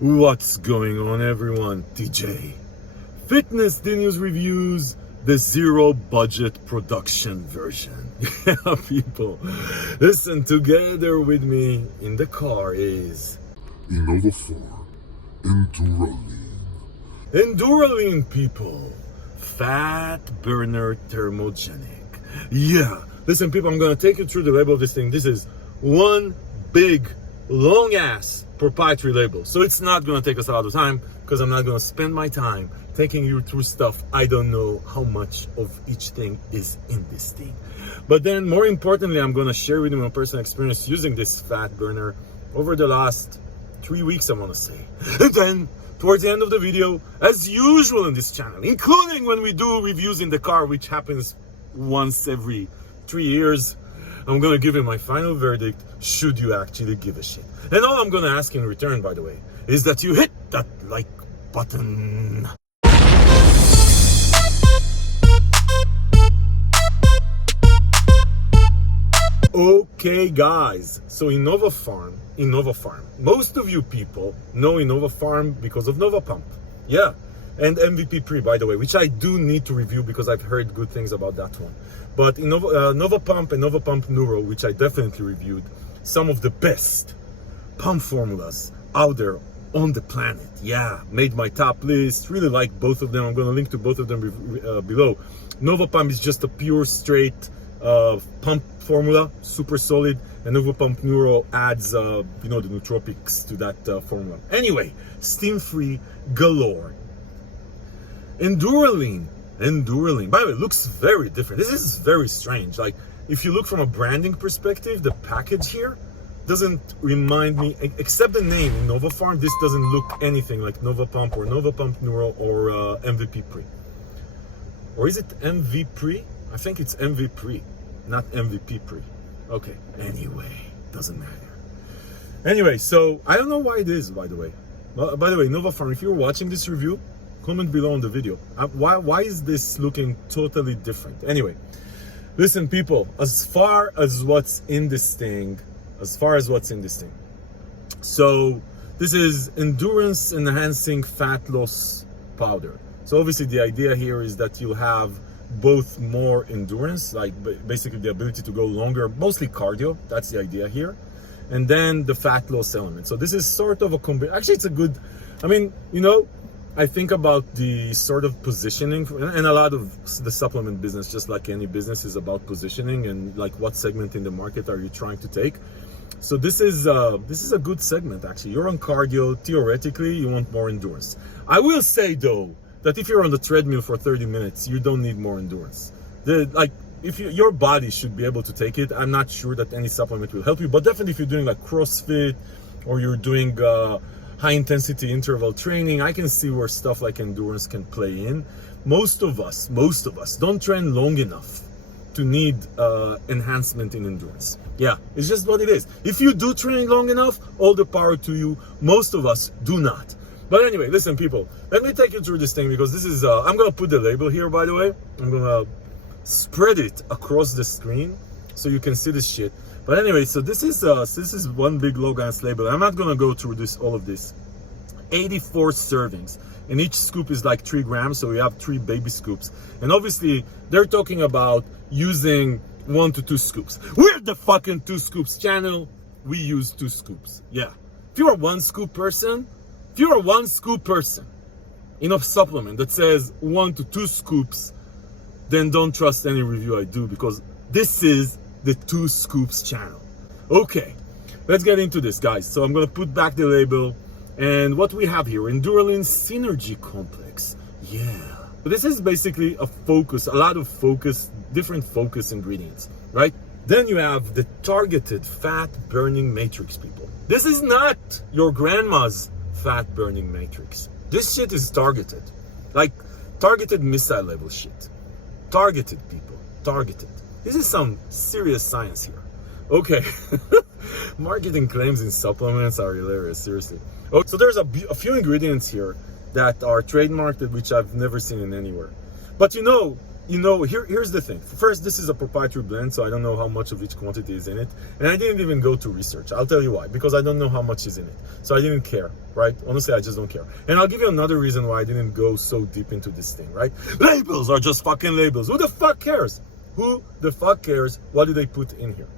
What's going on, everyone? DJ Fitness the News reviews the zero budget production version. Yeah, people, listen, together with me in the car is Innovapharm ENDURALEAN. ENDURALEAN, people, fat burner thermogenic. Yeah, listen, people, I'm gonna take you through the label of this thing. This is one big long ass proprietary label, so it's not gonna take us a lot of time because I'm not gonna spend my time taking you through stuff I don't know how much of each thing is in this thing. But then more importantly, I'm gonna share with you my personal experience using this fat burner over the last 3 weeks, I want to say. And then towards the end of the video, as usual in this channel, including when we do reviews in the car, which happens once every 3 years, I'm gonna give you my final verdict, should you actually give a shit. And all I'm gonna ask in return, by the way, is that you hit that like button. Okay guys, so Innovapharm, most of you people know Innovapharm because of NovaPump. Yeah, and MVP Pre, by the way, which I do need to review because I've heard good things about that one. But NovaPump and NovaPump Neuro, which I definitely reviewed, some of the best pump formulas out there on the planet. Yeah, made my top list. Really like both of them. I'm going to link to both of them below. NovaPump is just a pure straight pump formula, super solid, and NovaPump Neuro adds the nootropics to that formula. Anyway, steam free galore. ENDURALEAN, by the way, looks very different. This is very strange. Like, if you look from a branding perspective, the package here doesn't remind me, except the name Innovapharm, this doesn't look anything like NovaPump or NovaPump Neuro or MVP Pre. Or is it MV Pre? I think it's MV Pre, not MVP Pre. Okay, anyway, doesn't matter. Anyway, so I don't know why it is, by the way. By the way, Innovapharm, if you're watching this review, comment below on the video. Why is this looking totally different? Anyway, listen, people, as far as what's in this thing, so this is endurance enhancing fat loss powder. So obviously the idea here is that you have both more endurance, like basically the ability to go longer, mostly cardio. That's the idea here. And then the fat loss element. So this is sort of a combination. Actually, it's a good, I think about the sort of positioning, and a lot of the supplement business, just like any business, is about positioning and like what segment in the market are you trying to take. So this is a good segment, actually. You're on cardio, theoretically, you want more endurance. I will say though, that if you're on the treadmill for 30 minutes, you don't need more endurance. Your body should be able to take it. I'm not sure that any supplement will help you, but definitely if you're doing like CrossFit or you're doing high intensity interval training, I can see where stuff like endurance can play in. Most of us don't train long enough to need enhancement in endurance. Yeah, it's just what it is. If you do train long enough, all the power to you. Most of us do not. But anyway, listen, people, let me take you through this thing because this is, I'm going to put the label here, by the way. I'm going to spread it across the screen so you can see this shit. But anyway, so this is one big long-ass label. I'm not going to go through all of this. 84 servings. And each scoop is like 3 grams, so we have 3 baby scoops. And obviously, they're talking about using 1 to 2 scoops. We're the fucking 2 scoops channel. We use 2 scoops. Yeah. If you're a 1 scoop person, in a supplement that says 1 to 2 scoops, then don't trust any review I do, because this is the 2 scoops channel. Okay, let's get into this, guys. So I'm gonna put back the label, and what we have here, ENDURALEAN Synergy Complex. Yeah, so this is basically a lot of different focus ingredients, right? Then you have the targeted fat burning matrix, people. This is not your grandma's fat burning matrix. This shit is targeted, like targeted missile level shit. Targeted, people, targeted. This is some serious science here. Okay. Marketing claims in supplements are hilarious, seriously. Oh, so there's a few ingredients here that are trademarked, which I've never seen in anywhere. But here's the thing. First, this is a proprietary blend, so I don't know how much of each quantity is in it. And I didn't even go to research. I'll tell you why. Because I don't know how much is in it. So I didn't care, right? Honestly, I just don't care. And I'll give you another reason why I didn't go so deep into this thing, right? Labels are just fucking labels. Who the fuck cares? Who the fuck cares? What do they put in here?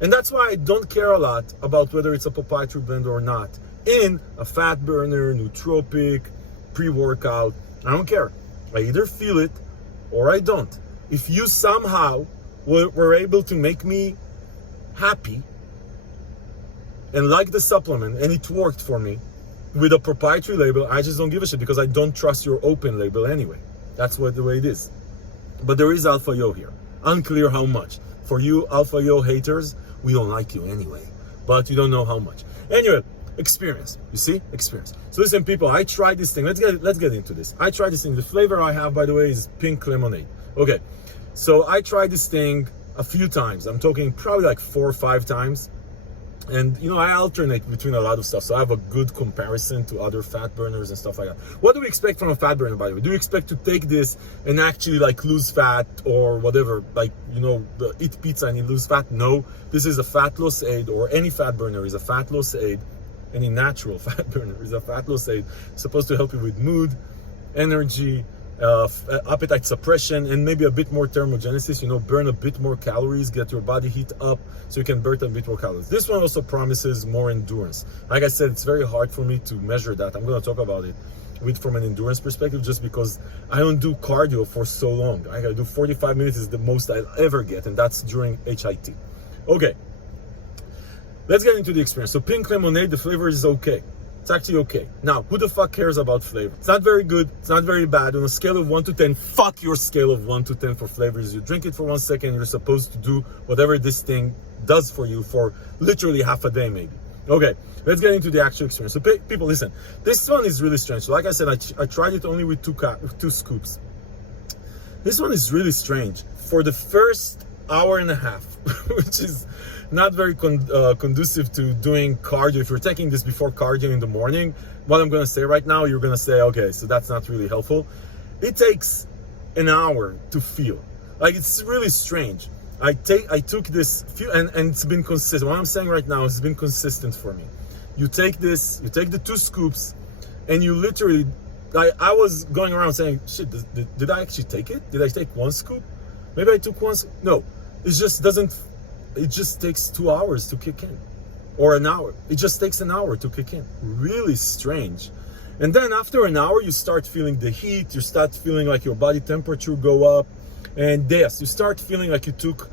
And that's why I don't care a lot about whether it's a proprietary blend or not. In a fat burner, nootropic, pre-workout, I don't care. I either feel it or I don't. If you somehow were able to make me happy and like the supplement and it worked for me with a proprietary label, I just don't give a shit because I don't trust your open label anyway. That's the way it is. But there is Alpha Yo here. Unclear how much. For you Alpha Yo haters, we don't like you anyway. But you don't know how much. Anyway, experience. You see? Experience. So listen, people, I tried this thing. Let's get into this. I tried this thing. The flavor I have, by the way, is pink lemonade. Okay. So I tried this thing a few times. I'm talking probably like 4 or 5 times. And I alternate between a lot of stuff. So I have a good comparison to other fat burners and stuff like that. What do we expect from a fat burner, by the way? Do we expect to take this and actually like lose fat or whatever? Like, eat pizza and you lose fat? No. This is a fat loss aid, or any fat burner is a fat loss aid. Any natural fat burner is a fat loss aid. It's supposed to help you with mood, energy, appetite suppression, and maybe a bit more thermogenesis. Burn a bit more calories, get your body heat up so you can burn a bit more calories. This one also promises more endurance. Like I said, it's very hard for me to measure that. I'm going to talk about it from an endurance perspective, just because I don't do cardio for so long. I gotta do 45 minutes is the most I'll ever get, and that's during HIT. Okay, let's get into the experience. So pink lemonade, the flavor is okay. It's actually okay. Now, who the fuck cares about flavor? It's not very good. It's not very bad. On a scale of 1 to 10, fuck your scale of 1 to 10 for flavors. You drink it for 1 second, you're supposed to do whatever this thing does for you for literally half a day, maybe. Okay, let's get into the actual experience. So people, listen. This one is really strange. So like I said, I tried it only with two scoops. This one is really strange. For the first hour and a half, which is not very conducive to doing cardio. If you're taking this before cardio in the morning, what I'm going to say right now, you're going to say, okay, so that's not really helpful. It takes an hour to feel. Like, it's really strange. I took this few, and it's been consistent. What I'm saying right now has been consistent for me. You take this, you take the 2 scoops, and you literally, I was going around saying, shit, did I actually take it? Did I take 1 scoop? Maybe I took 1 scoop. No, it just takes 2 hours to kick in, or an hour. It just takes an hour to kick in. Really strange. And then after an hour, you start feeling the heat. You start feeling like your body temperature go up. And yes, you start feeling like you took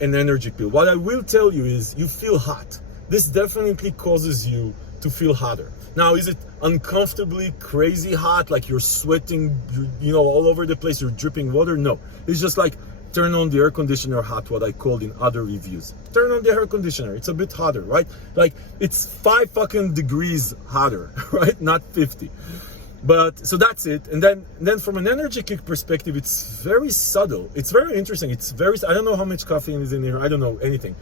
an energy pill. What I will tell you is you feel hot. This definitely causes you to feel hotter. Now, is it uncomfortably crazy hot, like you're sweating, all over the place, you're dripping water? No, it's just like, turn on the air conditioner hot, what I called in other reviews. Turn on the air conditioner, it's a bit hotter, right? Like, it's 5 fucking degrees hotter, right? Not 50. But, so that's it. And then from an energy kick perspective, it's very subtle. It's very interesting. I don't know how much caffeine is in here. I don't know anything.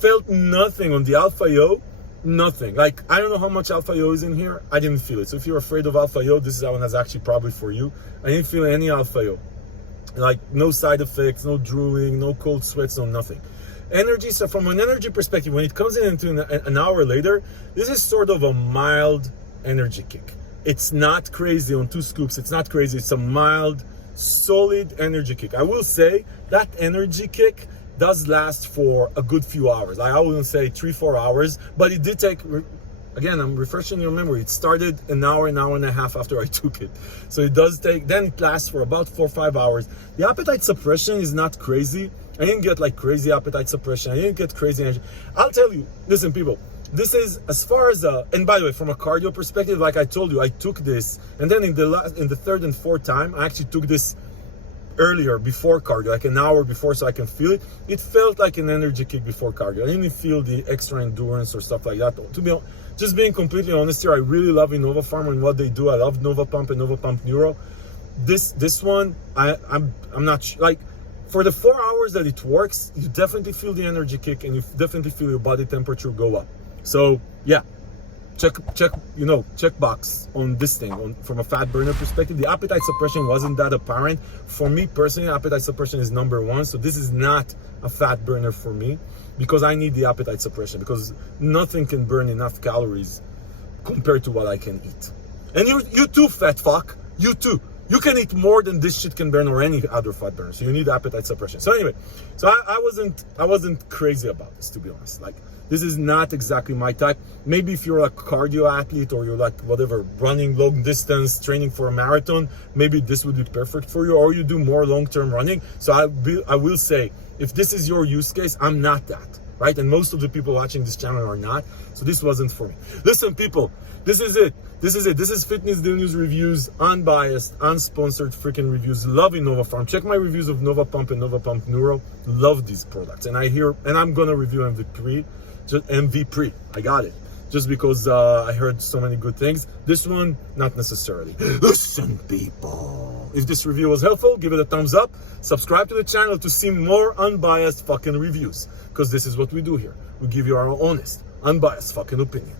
Felt nothing on the Alpha Yo, nothing. Like, I don't know how much Alpha Yo is in here. I didn't feel it. So if you're afraid of Alpha Yo, this is that one that's actually probably for you. I didn't feel any Alpha Yo. Like, no side effects, no drooling, no cold sweats, no nothing. Energy, so from an energy perspective, when it comes in into an hour later, this is sort of a mild energy kick. It's not crazy on 2 scoops. It's not crazy. It's a mild, solid energy kick. I will say that energy kick does last for a good few hours. I wouldn't say 3-4 hours, but it did take, again, I'm refreshing your memory. It started an hour and a half after I took it. So it does take, then it lasts for about 4 or 5 hours. The appetite suppression is not crazy. I didn't get like crazy appetite suppression. I didn't get crazy energy. I'll tell you, listen, people, this is as far as and by the way, from a cardio perspective, like I told you, I took this, and then in the 3rd and 4th time, I actually took this earlier before cardio, like an hour before, so I can feel it. It felt like an energy kick before cardio. I didn't feel the extra endurance or stuff like that. To be just being completely honest here, I really love Innovapharm and what they do. I love NovaPump and NovaPump Neuro. This one, I'm not like, for the 4 hours that it works, you definitely feel the energy kick, and you definitely feel your body temperature go up. So yeah, check box on this thing from a fat burner perspective. The appetite suppression wasn't that apparent for me personally. Appetite suppression is number one, so this is not a fat burner for me because I need the appetite suppression, because nothing can burn enough calories compared to what I can eat. And you too, fat fuck, you too. You can eat more than this shit can burn or any other fat burner. So you need appetite suppression. So anyway, so I wasn't crazy about this, to be honest. Like, this is not exactly my type. Maybe if you're a cardio athlete or you're like whatever, running long distance, training for a marathon, maybe this would be perfect for you, or you do more long-term running. So I will say, if this is your use case, I'm not that, right? And most of the people watching this channel are not. So this wasn't for me. Listen, people, this is it. This is Fitness Daily News reviews, unbiased, unsponsored freaking reviews. Love Innovapharm. Check my reviews of NovaPump and NovaPump Neuro. Love these products. And I'm gonna review MVP. I got it. Just because I heard so many good things. This one, not necessarily. Listen, people. If this review was helpful, give it a thumbs up. Subscribe to the channel to see more unbiased fucking reviews. Because this is what we do here. We give you our honest, unbiased fucking opinion.